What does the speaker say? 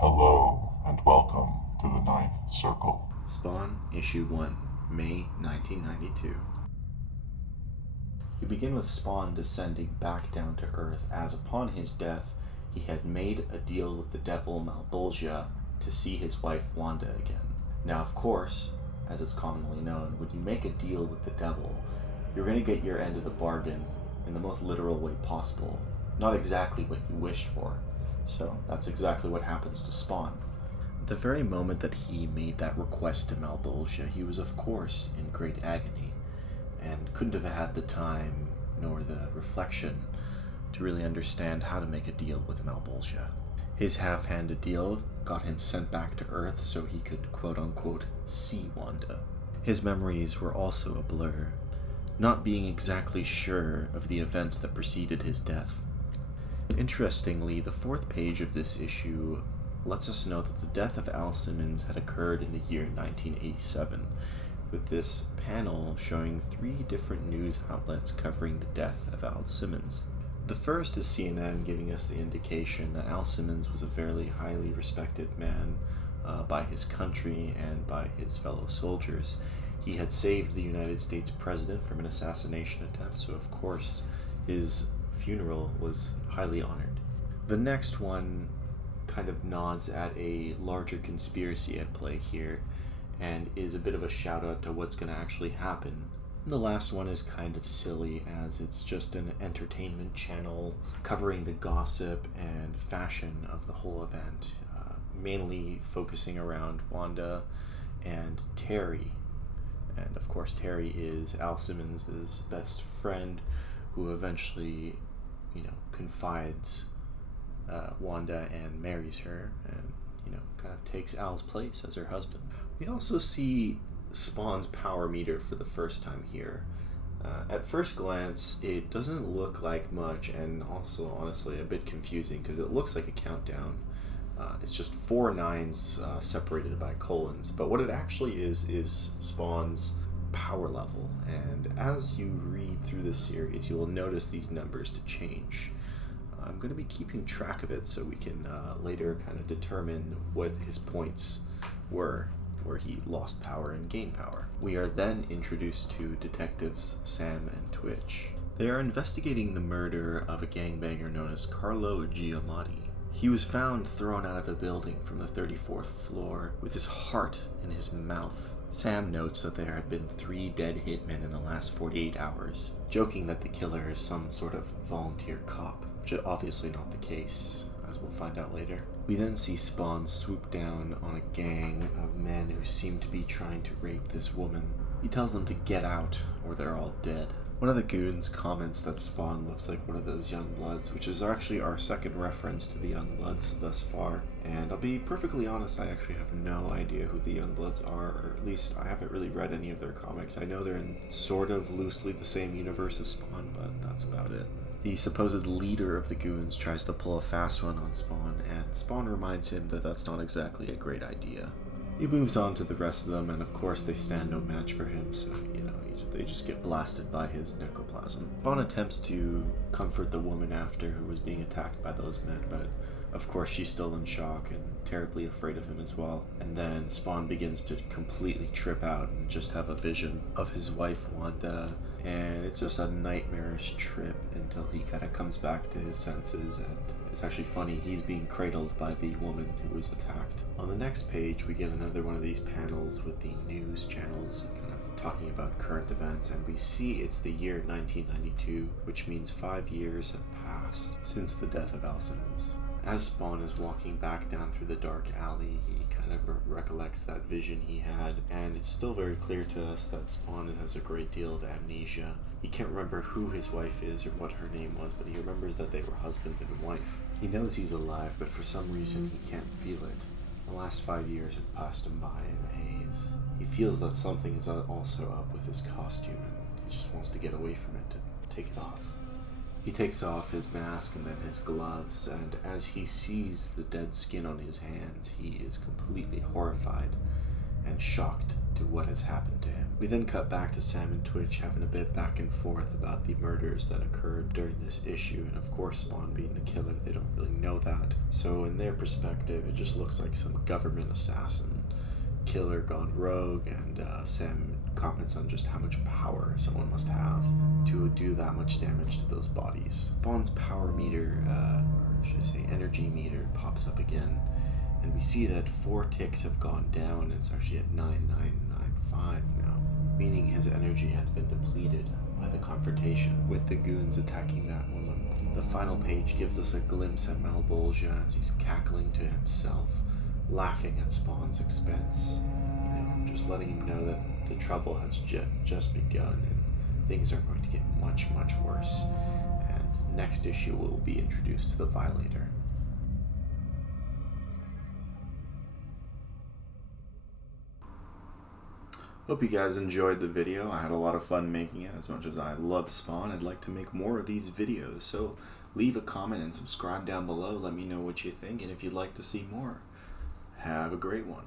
Hello, and welcome to the Ninth Circle. Spawn, Issue 1, May 1992. We begin with Spawn descending back down to Earth, as upon his death, he had made a deal with the devil Malbolgia to see his wife Wanda again. Now, of course, as it's commonly known, when you make a deal with the devil, you're going to get your end of the bargain in the most literal way possible. Not exactly what you wished for. So that's exactly what happens to Spawn. The very moment that he made that request to Malbolgia, he was of course in great agony, and couldn't have had the time nor the reflection to really understand how to make a deal with Malbolgia. His half-handed deal got him sent back to Earth so he could quote-unquote see Wanda. His memories were also a blur, not being exactly sure of the events that preceded his death. Interestingly, the fourth page of this issue lets us know that the death of Al Simmons had occurred in the year 1987, with this panel showing 3 different news outlets covering the death of Al Simmons. The first is CNN giving us the indication that Al Simmons was a very highly respected man by his country and by his fellow soldiers. He had saved the United States president from an assassination attempt, so of course his funeral was highly honored. The next one kind of nods at a larger conspiracy at play here and is a bit of a shout out to what's going to actually happen. And the last one is kind of silly, as it's just an entertainment channel covering the gossip and fashion of the whole event, mainly focusing around Wanda and Terry. And of course Terry is Al Simmons' best friend, who eventually confides Wanda and marries her, and kind of takes Al's place as her husband. We also see Spawn's power meter for the first time here. At first glance, it doesn't look like much, and also honestly a bit confusing because it looks like a countdown. It's just 4 nines separated by colons, but what it actually is Spawn's power level, and as you read through this series, you will notice these numbers to change. I'm going to be keeping track of it so we can later kind of determine what his points were, where he lost power and gained power. We are then introduced to detectives Sam and Twitch. They are investigating the murder of a gangbanger known as Carlo Giamatti. He was found thrown out of a building from the 34th floor with his heart in his mouth. Sam notes that there had been 3 dead hitmen in the last 48 hours, joking that the killer is some sort of volunteer cop, which is obviously not the case, as we'll find out later. We then see Spawn swoop down on a gang of men who seem to be trying to rape this woman. He tells them to get out, or they're all dead. One of the goons comments that Spawn looks like one of those young bloods, which is actually our second reference to the young bloods thus far. And I'll be perfectly honest, I actually have no idea who the young bloods are, or at least I haven't really read any of their comics. I know they're in sort of loosely the same universe as Spawn, but that's about it. The supposed leader of the goons tries to pull a fast one on Spawn, and Spawn reminds him that that's not exactly a great idea. He moves on to the rest of them, and of course they stand no match for him, so, they just get blasted by his necroplasm. Spawn attempts to comfort the woman after, who was being attacked by those men, but of course she's still in shock and terribly afraid of him as well. And then Spawn begins to completely trip out and just have a vision of his wife Wanda, and it's just a nightmarish trip until he kind of comes back to his senses. And it's actually funny, he's being cradled by the woman who was attacked. On the next page we get another one of these panels with the news channels kind of talking about current events, and we see it's the year 1992, which means 5 years have passed since the death of Al Simmons. As Spawn is walking back down through the dark alley, he kind of recollects that vision he had, and it's still very clear to us that Spawn has a great deal of amnesia. He can't remember who his wife is or what her name was, but he remembers that they were husband and wife. He knows he's alive, but for some reason he can't feel it. The last 5 years have passed him by in a haze. He feels that something is also up with his costume, and he just wants to get away from it, to take it off. He takes off his mask and then his gloves, and as he sees the dead skin on his hands, he is completely horrified. and shocked to what has happened to him. We then cut back to Sam and Twitch having a bit back and forth about the murders that occurred during this issue, and of course Spawn being the killer, they don't really know that. So in their perspective, it just looks like some government assassin killer gone rogue, and Sam comments on just how much power someone must have to do that much damage to those bodies. Spawn's power meter, or should I say energy meter, pops up again, and we see that 4 ticks have gone down, and it's actually at 9995 now, meaning his energy has been depleted by the confrontation with the goons attacking that woman. The final page gives us a glimpse at Malbolgia as he's cackling to himself, laughing at Spawn's expense, just letting him know that the trouble has just begun and things are going to get much, much worse. And next issue will be introduced to the Violator. Hope you guys enjoyed the video. I had a lot of fun making it. As much as I love Spawn, I'd like to make more of these videos, so leave a comment and subscribe down below. Let me know what you think and if you'd like to see more. Have a great one.